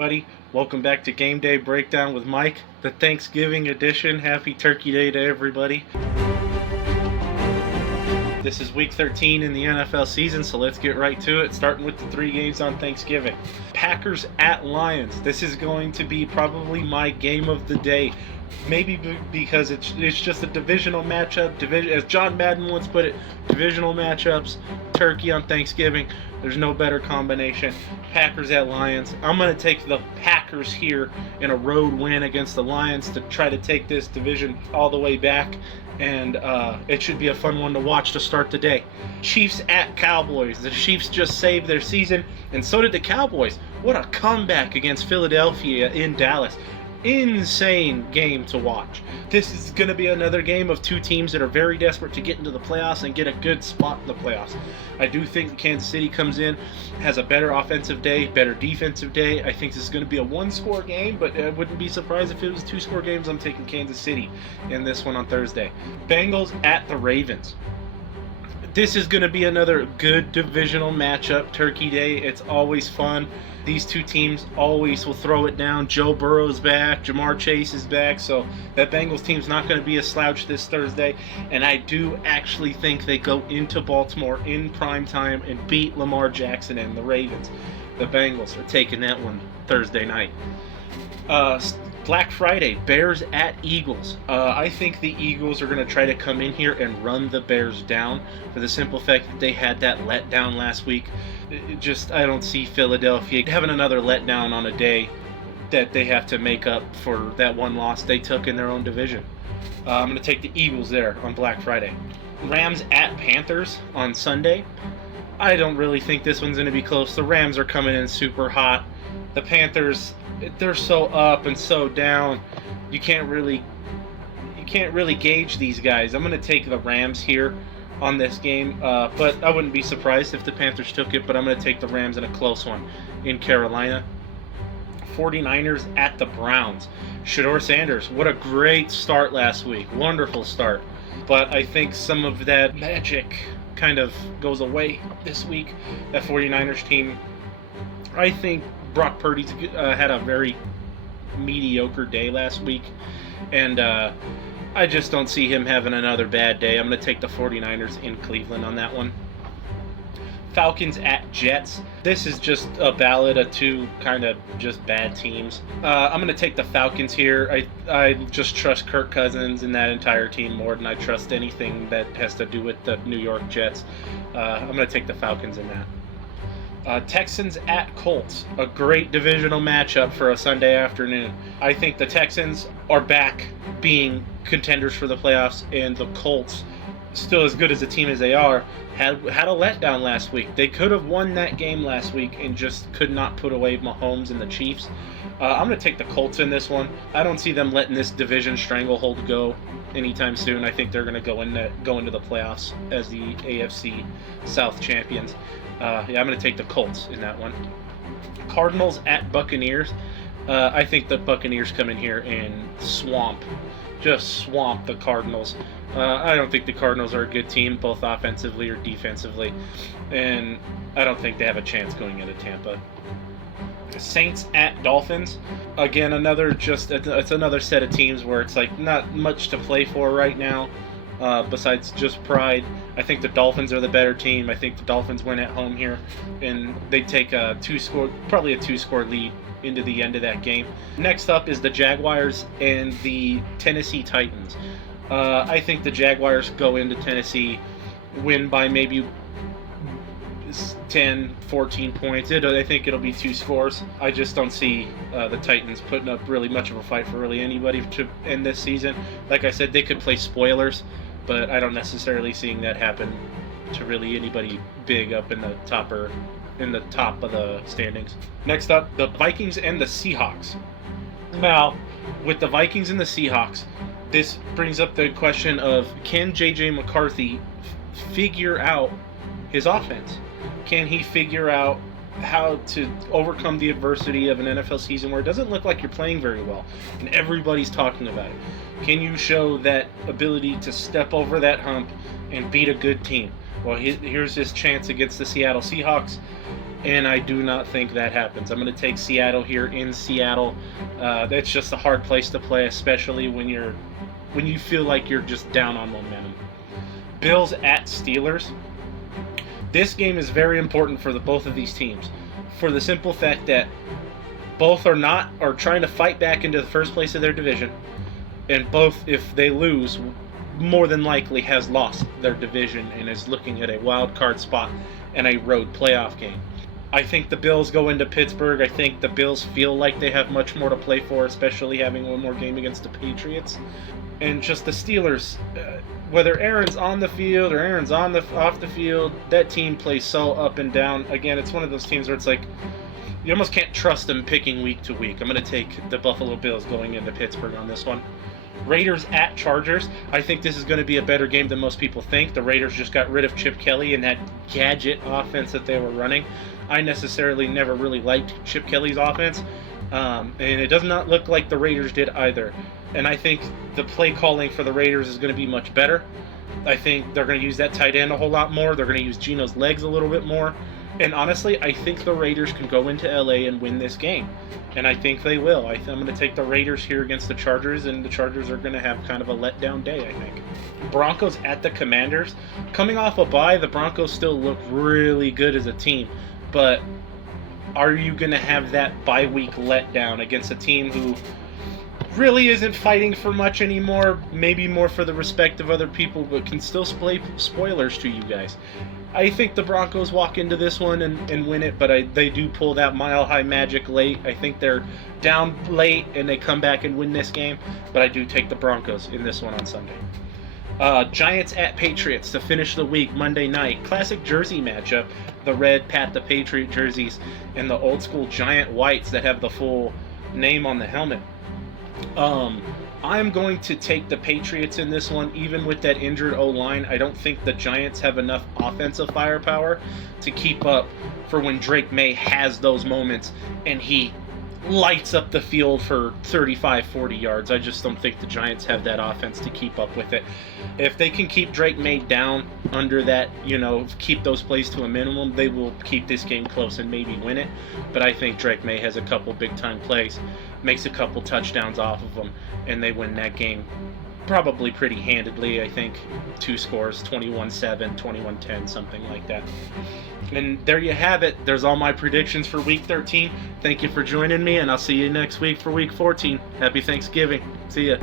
Buddy, welcome back to Game Day Breakdown with Mike, the Thanksgiving edition. Happy Turkey Day to everybody. This is week 13 in the NFL season, so let's get right to it, starting with the 3 games on Thanksgiving. Packers at Lions. This is going to be probably my game of the day. Maybe because it's just a divisional matchup. As John Madden once put it, divisional matchups, turkey on Thanksgiving. There's no better combination. Packers at Lions. I'm going to take the Packers here in a road win against the Lions to try to take this division all the way back. And it should be a fun one to watch to start the day. Chiefs at Cowboys. The Chiefs just saved their season, and so did the Cowboys. What a comeback against Philadelphia in Dallas. Insane game to watch. This is going to be another game of 2 teams that are very desperate to get into the playoffs and get a good spot in the playoffs. I do think Kansas City comes in, has a better offensive day, better defensive day. I think this is going to be a 1-score game, but I wouldn't be surprised if it was 2-score games. I'm taking Kansas City in this one on Thursday. Bengals at the Ravens. This is going to be another good divisional matchup, Turkey Day. It's always fun. These 2 teams always will throw it down. Joe Burrow's back. Jamar Chase is back. So that Bengals team's not going to be a slouch this Thursday. And I do actually think they go into Baltimore in prime time and beat Lamar Jackson and the Ravens. The Bengals are taking that one Thursday night. Black Friday, Bears at Eagles. I think the Eagles are going to try to come in here and run the Bears down for the simple fact that they had that letdown last week. I don't see Philadelphia having another letdown on a day that they have to make up for that one loss they took in their own division. I'm going to take the Eagles there on Black Friday. Rams at Panthers on Sunday. I don't really think this one's going to be close. The Rams are coming in super hot. The Panthers, they're so up and so down. You can't really gauge these guys. I'm going to take the Rams here on this game, but I wouldn't be surprised if the Panthers took it, but I'm going to take the Rams in a close one in Carolina. 49ers at the Browns. Shedeur Sanders, what a great start last week. Wonderful start. But I think some of that magic kind of goes away this week. That 49ers team, I think Brock Purdy's had a very mediocre day last week, and I just don't see him having another bad day. I'm going to take the 49ers in Cleveland on that one. Falcons at Jets. This is just a ballad of 2 kind of just bad teams. I'm going to take the Falcons here. I just trust Kirk Cousins and that entire team more than I trust anything that has to do with the New York Jets. I'm going to take the Falcons in that. Texans at Colts, a great divisional matchup for a Sunday afternoon. I think the Texans are back being contenders for the playoffs, and the Colts, still as good as a team as they are, had a letdown last week. They could have won that game last week and just could not put away Mahomes and the Chiefs. I'm going to take the Colts in this one. I don't see them letting this division stranglehold go anytime soon. I think they're going to go into the playoffs as the AFC South champions. I'm going to take the Colts in that one. Cardinals at Buccaneers. I think the Buccaneers come in here and swamp the Cardinals. I don't think the Cardinals are a good team, both offensively or defensively, and I don't think they have a chance going into Tampa. Saints at Dolphins. Again, it's another set of teams where it's like not much to play for right now. Besides just pride. I think the Dolphins are the better team. I think the Dolphins win at home here, and they take probably a 2-score lead into the end of that game. Next up is the Jaguars and the Tennessee Titans. I think the Jaguars go into Tennessee, win by maybe 10, 14 points. I think it'll be 2 scores. I just don't see the Titans putting up really much of a fight for really anybody to end this season. Like I said, they could play spoilers, but I don't necessarily seeing that happen to really anybody big up in the top of the standings. Next up, the Vikings and the Seahawks. Now, with the Vikings and the Seahawks, this brings up the question of, can J.J. McCarthy figure out his offense? Can he figure out how to overcome the adversity of an NFL season where it doesn't look like you're playing very well and everybody's talking about it? Can you show that ability to step over that hump and beat a good team? Well, here's his chance against the Seattle Seahawks. and I do not think that happens. I'm going to take Seattle here in Seattle. That's just a hard place to play, especially when you feel like you're just down on momentum. Bills at Steelers. This game is very important for both of these teams, for the simple fact that both are trying to fight back into the first place of their division, and both, if they lose, more than likely has lost their division and is looking at a wild card spot and a road playoff game. I think the Bills go into Pittsburgh. I think the Bills feel like they have much more to play for, especially having one more game against the Patriots. And just the Steelers, whether Aaron's on the field or Aaron's off the field, that team plays so up and down. Again, it's one of those teams where it's like you almost can't trust them picking week to week. I'm going to take the Buffalo Bills going into Pittsburgh on this one. Raiders at Chargers. I think this is going to be a better game than most people think. The Raiders just got rid of Chip Kelly and that gadget offense that they were running. I necessarily never really liked Chip Kelly's offense, and it does not look like the Raiders did either. And I think the play calling for the Raiders is going to be much better. I think they're going to use that tight end a whole lot more. They're going to use Geno's legs a little bit more. And honestly, I think the Raiders can go into LA and win this game. And I think they will. I'm going to take the Raiders here against the Chargers, and the Chargers are going to have kind of a letdown day, I think. Broncos at the Commanders. Coming off a bye, the Broncos still look really good as a team. But are you going to have that bye week letdown against a team who really isn't fighting for much anymore? Maybe more for the respect of other people, but can still spoilers to you guys. I think the Broncos walk into this one and win it, but they do pull that mile-high magic late. I think they're down late and they come back and win this game, but I do take the Broncos in this one on Sunday. Giants at Patriots to finish the week, Monday night. Classic jersey matchup. The red Pat the Patriot jerseys and the old school Giant whites that have the full name on the helmet. I'm going to take the Patriots in this one, even with that injured O-line. I don't think the Giants have enough offensive firepower to keep up for when Drake May has those moments and he lights up the field for 35, 40 yards. I just don't think the Giants have that offense to keep up with it. If they can keep Drake May down under that, keep those plays to a minimum, they will keep this game close and maybe win it. But I think Drake May has a couple big-time plays, makes a couple touchdowns off of them, and they win that game probably pretty handedly. I think 2 scores, 21-7, 21-10, something like that. And there you have it. There's all my predictions for Week 13. Thank you for joining me, and I'll see you next week for Week 14. Happy Thanksgiving. See ya.